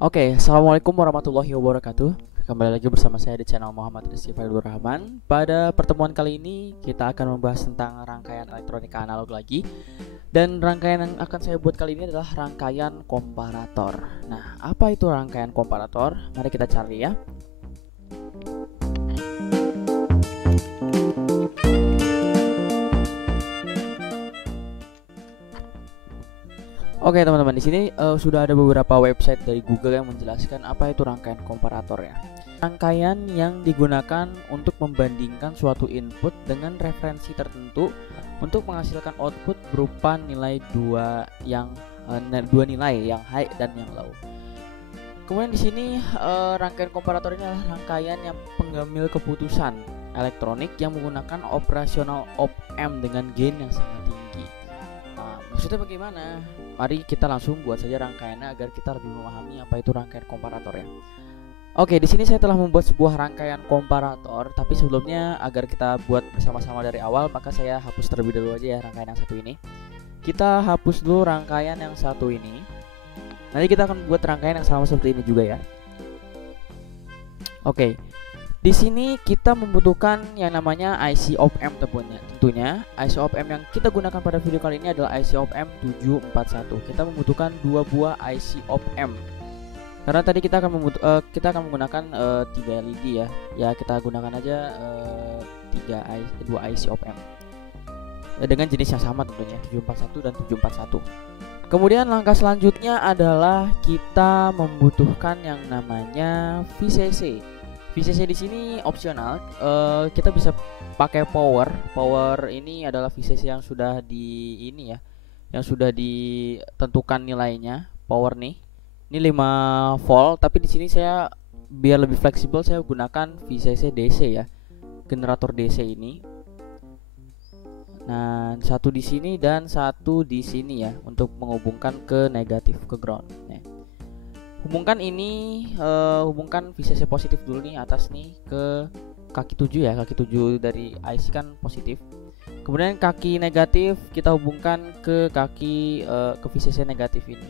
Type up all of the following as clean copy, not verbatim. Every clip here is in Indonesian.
Oke, Assalamualaikum warahmatullahi wabarakatuh. Kembali lagi bersama saya di channel Muhammad Rizky Failur Rahman. Pada pertemuan kali ini kita akan membahas tentang rangkaian elektronika analog lagi. Dan rangkaian yang akan saya buat kali ini adalah rangkaian komparator. Nah, apa itu rangkaian komparator? Mari kita cari ya. Oke teman-teman, di sini sudah ada beberapa website dari Google yang menjelaskan apa itu rangkaian komparator ya. Rangkaian yang digunakan untuk membandingkan suatu input dengan referensi tertentu untuk menghasilkan output berupa nilai dua nilai yang high dan yang low. Kemudian di sini rangkaian komparator ini adalah rangkaian yang pengambil keputusan elektronik yang menggunakan operasional op-amp dengan gain yang sangat tinggi. Maksudnya bagaimana? Mari kita langsung buat saja rangkaiannya agar kita lebih memahami apa itu rangkaian komparator ya. Oke, di sini saya telah membuat sebuah rangkaian komparator, tapi sebelumnya agar kita buat bersama-sama dari awal, maka saya hapus terlebih dahulu aja ya rangkaian yang satu ini. Kita hapus dulu rangkaian yang satu ini. Nanti kita akan buat rangkaian yang sama seperti ini juga ya. Oke. Di sini kita membutuhkan yang namanya IC op-amp tentunya. IC op-amp yang kita gunakan pada video kali ini adalah IC op-amp 741. Kita membutuhkan dua buah IC op-amp. Karena tadi kita akan menggunakan 3 LED ya. Ya, kita gunakan aja 2 IC op-amp. Dengan jenis yang sama tentunya, 741 dan 741. Kemudian langkah selanjutnya adalah kita membutuhkan yang namanya VCC. VCC di sini opsional, kita bisa pakai power. Power ini adalah VCC yang sudah yang sudah ditentukan nilainya. Power nih, ini 5 volt. Tapi di sini saya biar lebih fleksibel saya gunakan VCC DC ya, generator DC ini. Nah, satu di sini dan satu di sini ya, untuk menghubungkan ke negatif, ke ground. Nah, hubungkan VCC positif dulu nih atas nih ke kaki 7 ya, kaki 7 dari IC kan positif. Kemudian kaki negatif kita hubungkan ke ke VCC negatif ini.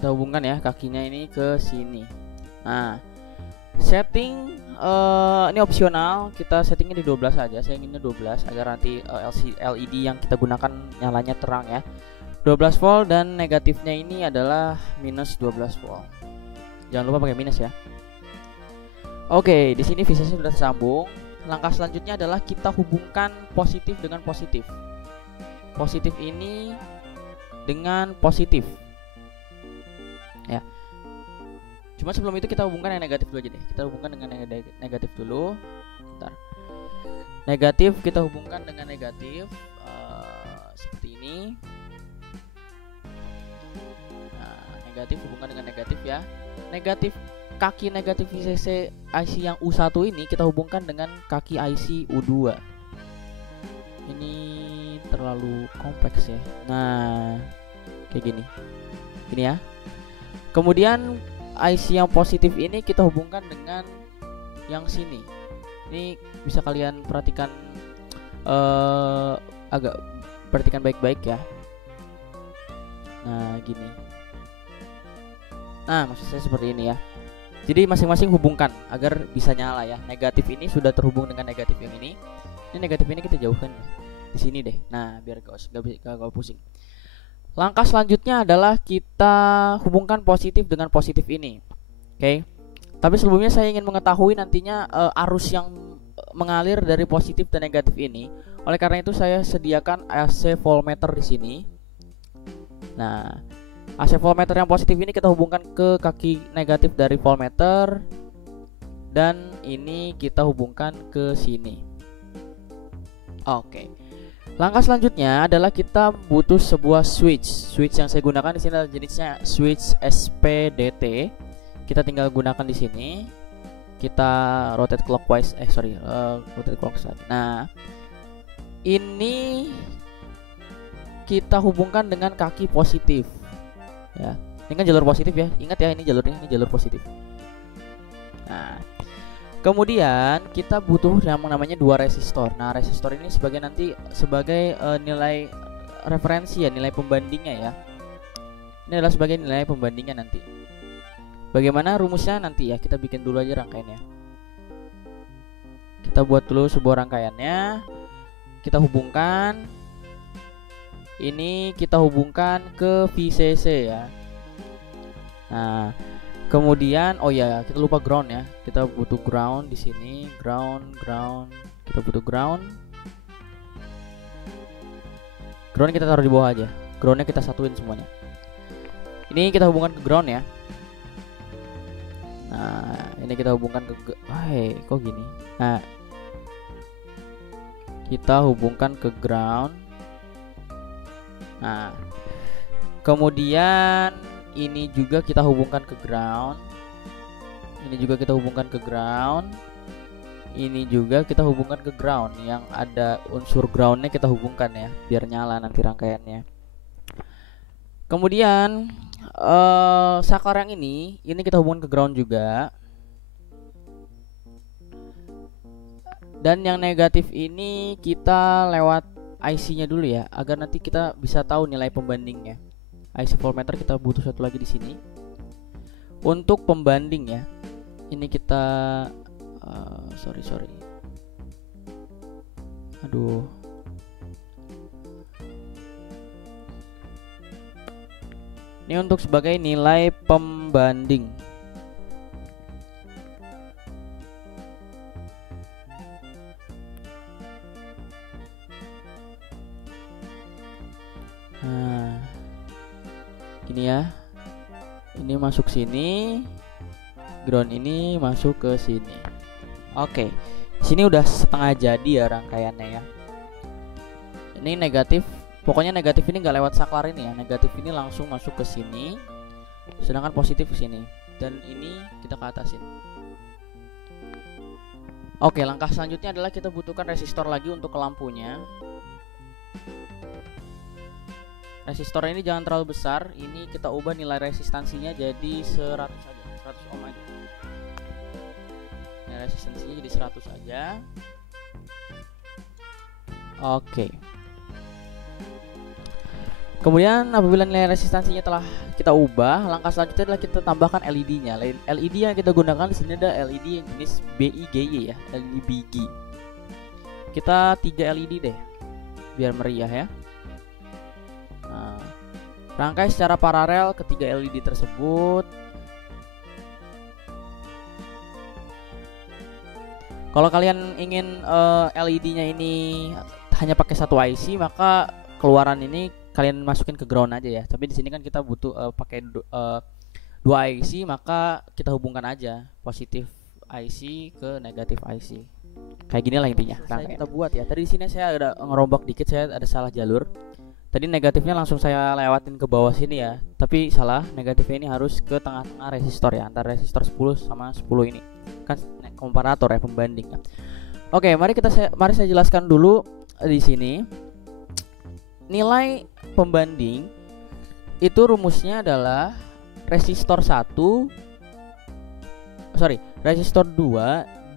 Kita hubungkan ya kakinya ini ke sini. Nah, setting ini opsional, kita settingnya di 12 aja. Saya inginnya 12 agar nanti LED yang kita gunakan nyalanya terang ya. 12 volt dan negatifnya ini adalah minus 12 volt. Jangan lupa pakai minus ya. Oke, di sini VCC sudah tersambung. Langkah selanjutnya adalah kita hubungkan positif dengan positif. Positif ini dengan positif. Ya. Cuma sebelum itu kita hubungkan yang negatif dulu aja deh. Kita hubungkan dengan yang negatif dulu. Bentar. Negatif kita hubungkan dengan negatif seperti ini. Negatif hubungan dengan negatif ya. Negatif, kaki negatif VCC IC yang U1 ini kita hubungkan dengan kaki IC U2. Ini terlalu kompleks ya. Nah, kayak gini. Gini ya. Kemudian IC yang positif ini kita hubungkan dengan yang sini. Ini bisa kalian perhatikan perhatikan baik-baik ya. Nah, gini. Nah, maksud saya seperti ini ya. Jadi masing-masing hubungkan agar bisa nyala ya. Negatif ini sudah terhubung dengan negatif yang ini. Ini negatif ini kita jauhkan di sini deh. Nah, biar gak pusing. Langkah selanjutnya adalah kita hubungkan positif dengan positif ini. Oke. Tapi sebelumnya saya ingin mengetahui nantinya arus yang mengalir dari positif dan negatif ini. Oleh karena itu saya sediakan AC voltmeter di sini. Nah, AC voltmeter yang positif ini kita hubungkan ke kaki negatif dari voltmeter, dan ini kita hubungkan ke sini. Oke. Langkah selanjutnya adalah kita butuh sebuah switch. Switch yang saya gunakan di sini adalah jenisnya switch SPDT. Kita tinggal gunakan di sini. Kita rotate clockwise. Rotate clockwise. Nah, ini kita hubungkan dengan kaki positif. Ya, ini kan jalur positif ya. Ingat ya, ini jalur positif. Nah, kemudian kita butuh yang namanya 2 resistor. Nah, resistor ini sebagai nilai referensi ya, nilai pembandingnya ya. Ini adalah sebagai nilai pembandingnya nanti. Bagaimana rumusnya nanti ya, kita bikin dulu aja rangkaiannya. Kita buat dulu sebuah rangkaiannya. Kita hubungkan. Ini kita hubungkan ke VCC ya. Nah, kemudian oh ya, kita lupa ground ya. Kita butuh ground di sini, ground. Kita butuh ground. Ground kita taruh di bawah aja. Groundnya kita satuin semuanya. Ini kita hubungkan ke ground ya. Nah, ini kita hubungkan ke kok gini. Nah, kita hubungkan ke ground. Nah, kemudian ini juga kita hubungkan ke ground. Ini juga kita hubungkan ke ground. Ini juga kita hubungkan ke ground. Yang ada unsur groundnya kita hubungkan ya, biar nyala nanti rangkaiannya. Kemudian saklar yang ini kita hubungkan ke ground juga. Dan yang negatif ini kita lewat IC-nya dulu ya, agar nanti kita bisa tahu nilai pembandingnya. IC voltmeter kita butuh satu lagi di sini. Untuk pembanding ya, ini kita sorry. Aduh. Ini untuk sebagai nilai pembanding. Nah, ini ya. Ini masuk sini. Ground ini masuk ke sini. Oke. Sini udah setengah jadi ya rangkaiannya ya. Ini negatif. Pokoknya negatif ini nggak lewat saklar ini ya. Negatif ini langsung masuk ke sini. Sedangkan positif ke sini. Dan ini kita ke atasin. Oke, langkah selanjutnya adalah kita butuhkan resistor lagi untuk ke lampunya. Resistor ini jangan terlalu besar. Ini kita ubah nilai resistansinya jadi 100 saja, 100 ohm aja. Nilai resistansinya jadi 100 saja. Oke. Kemudian apabila nilai resistansinya telah kita ubah, langkah selanjutnya adalah kita tambahkan LED-nya. LED yang kita gunakan di sini ada LED yang jenis BIGY ya, LED BIG. Kita 3 LED deh, biar meriah ya. Nah, rangkai secara paralel ketiga LED tersebut. Kalau kalian ingin LED-nya ini hanya pakai satu IC, maka keluaran ini kalian masukin ke ground aja ya. Tapi di sini kan kita butuh pakai dua IC, maka kita hubungkan aja positif IC ke negatif IC. Kayak gini lah intinya. Kita buat ya. Tadi di sini saya ada ngerombak dikit, saya ada salah jalur. Tadi negatifnya langsung saya lewatin ke bawah sini ya. Tapi salah, negatifnya ini harus ke tengah-tengah resistor ya, antara resistor 10 sama 10 ini. Kan komparator ya, pembanding ya. Oke, mari saya jelaskan dulu di sini. Nilai pembanding itu rumusnya adalah resistor 2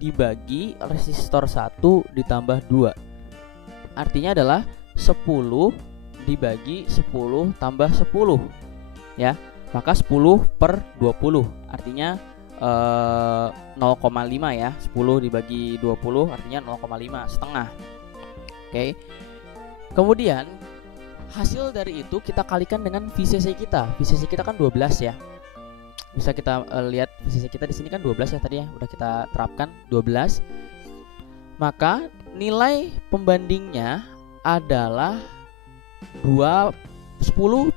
dibagi resistor 1 ditambah 2. Artinya adalah 10 dibagi 10 tambah 10 ya. Maka 10 per 20 artinya 0,5 ya. 10 dibagi 20 artinya 0,5, setengah. Oke. Kemudian hasil dari itu kita kalikan dengan VCC kita. VCC kita kan 12 ya. Bisa kita lihat VCC kita di sini kan 12 ya tadi ya. Udah kita terapkan 12. Maka nilai pembandingnya adalah 10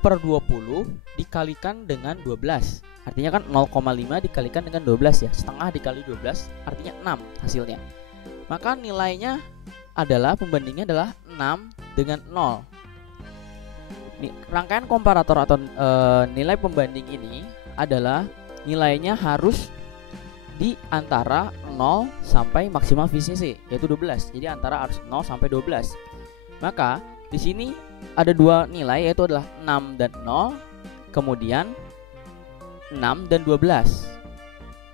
per 20 dikalikan dengan 12. Artinya kan 0,5 dikalikan dengan 12 ya. Setengah dikali 12 artinya 6 hasilnya. Maka nilainya adalah, pembandingnya adalah 6 dengan 0. Rangkaian komparator atau nilai pembanding ini adalah nilainya harus di antara 0 sampai maksimal VCC yaitu 12. Jadi antara harus 0 sampai 12. Maka di sini ada dua nilai yaitu adalah 6 dan 0, kemudian 6 dan 12.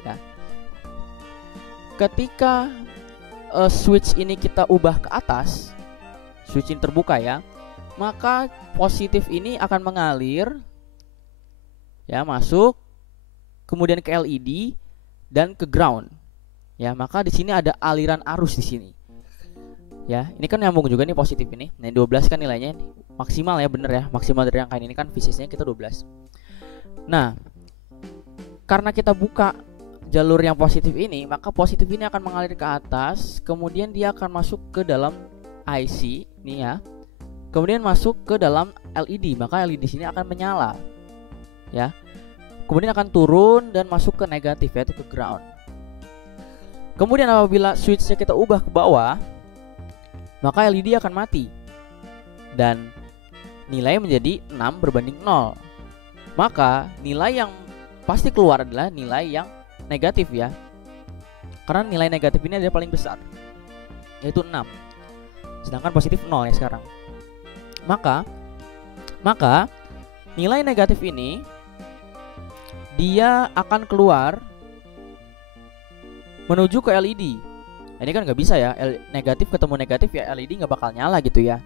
Ya. Ketika switch ini kita ubah ke atas, switch ini terbuka ya, maka positif ini akan mengalir ya, masuk kemudian ke LED dan ke ground. Ya, maka di sini ada aliran arus di sini. Ya, ini kan nyambung juga nih positif ini. Nah, 12 kan nilainya maksimal ya, bener ya. Maksimal dari rangkaian ini kan VCC-nya kita 12. Nah, karena kita buka jalur yang positif ini, maka positif ini akan mengalir ke atas, kemudian dia akan masuk ke dalam IC nih ya. Kemudian masuk ke dalam LED, maka LED sini akan menyala. Ya. Kemudian akan turun dan masuk ke negatif, yaitu ke ground. Kemudian apabila switch-nya kita ubah ke bawah, maka LED akan mati dan nilai menjadi 6 berbanding 0. Maka nilai yang pasti keluar adalah nilai yang negatif ya, karena nilai negatif ini adalah paling besar, yaitu 6, sedangkan positif 0 ya sekarang. Maka nilai negatif ini dia akan keluar menuju ke LED. Ini kan nggak bisa ya, negatif ketemu negatif ya, LED nggak bakal nyala gitu ya.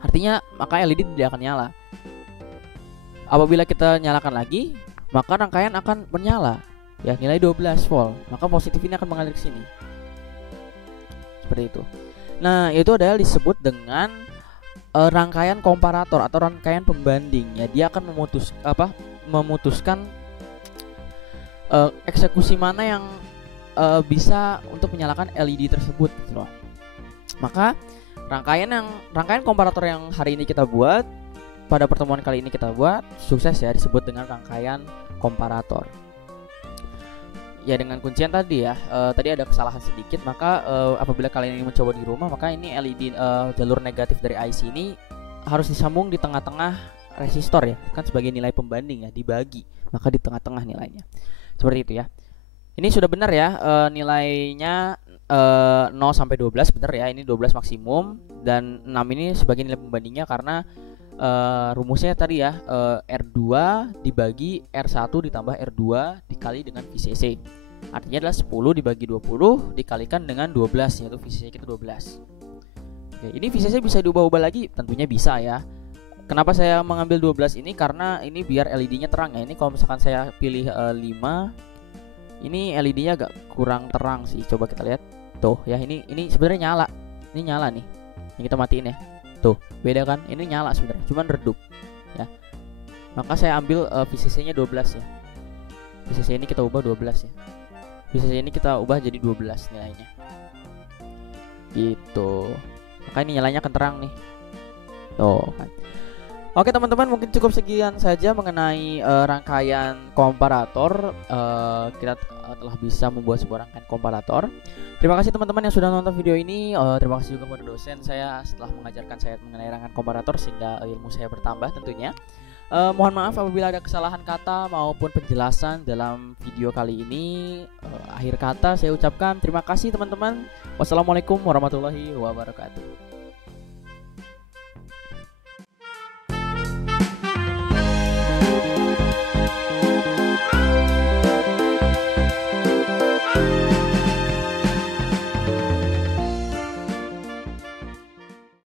Artinya maka LED tidak akan nyala. Apabila kita nyalakan lagi, maka rangkaian akan menyala. Ya, nilai 12 volt. Maka positif ini akan mengalir ke sini. Seperti itu. Nah, itu adalah disebut dengan rangkaian komparator atau rangkaian pembanding. Ya, dia akan memutuskan eksekusi mana yang bisa untuk menyalakan LED tersebut gitu loh. Maka rangkaian komparator yang hari ini kita buat, pada pertemuan kali ini kita buat sukses ya, disebut dengan rangkaian komparator. Ya, dengan kuncian tadi ya, tadi ada kesalahan sedikit, maka apabila kalian ingin mencoba di rumah, maka ini LED jalur negatif dari IC ini harus disambung di tengah-tengah resistor ya, kan sebagai nilai pembanding ya, dibagi, maka di tengah-tengah nilainya. Seperti itu ya. Ini sudah benar ya, nilainya 0 sampai 12 benar ya, ini 12 maksimum dan 6 ini sebagai nilai pembandingnya karena rumusnya tadi ya, R2 dibagi R1 ditambah R2 dikali dengan VCC. Artinya adalah 10 dibagi 20 dikalikan dengan 12, yaitu VCC kita 12. Oke, ini VCC bisa diubah-ubah lagi? Tentunya bisa ya. Kenapa saya mengambil 12 ini? Karena ini biar LED-nya terang ya. Ini kalau misalkan saya pilih 5, ini LED-nya agak kurang terang sih. Coba kita lihat. Tuh ya, ini sebenarnya nyala. Ini nyala nih. Yang kita matiin ya. Tuh, beda kan? Ini nyala sebenarnya, cuman redup ya. Maka saya ambil VCC-nya 12 ya. VCC ini kita ubah 12 ya. VCC ini kita ubah jadi 12 nilainya. Gitu. Maka ini nyalanya akan terang nih. Tuh kan. Oke teman-teman, mungkin cukup sekian saja mengenai rangkaian komparator. Kita telah bisa membuat sebuah rangkaian komparator. Terima kasih teman-teman yang sudah nonton video ini. Terima kasih juga kepada dosen saya setelah mengajarkan saya mengenai rangkaian komparator sehingga ilmu saya bertambah tentunya. Mohon maaf apabila ada kesalahan kata maupun penjelasan dalam video kali ini. Akhir kata saya ucapkan terima kasih teman-teman. Wassalamualaikum warahmatullahi wabarakatuh.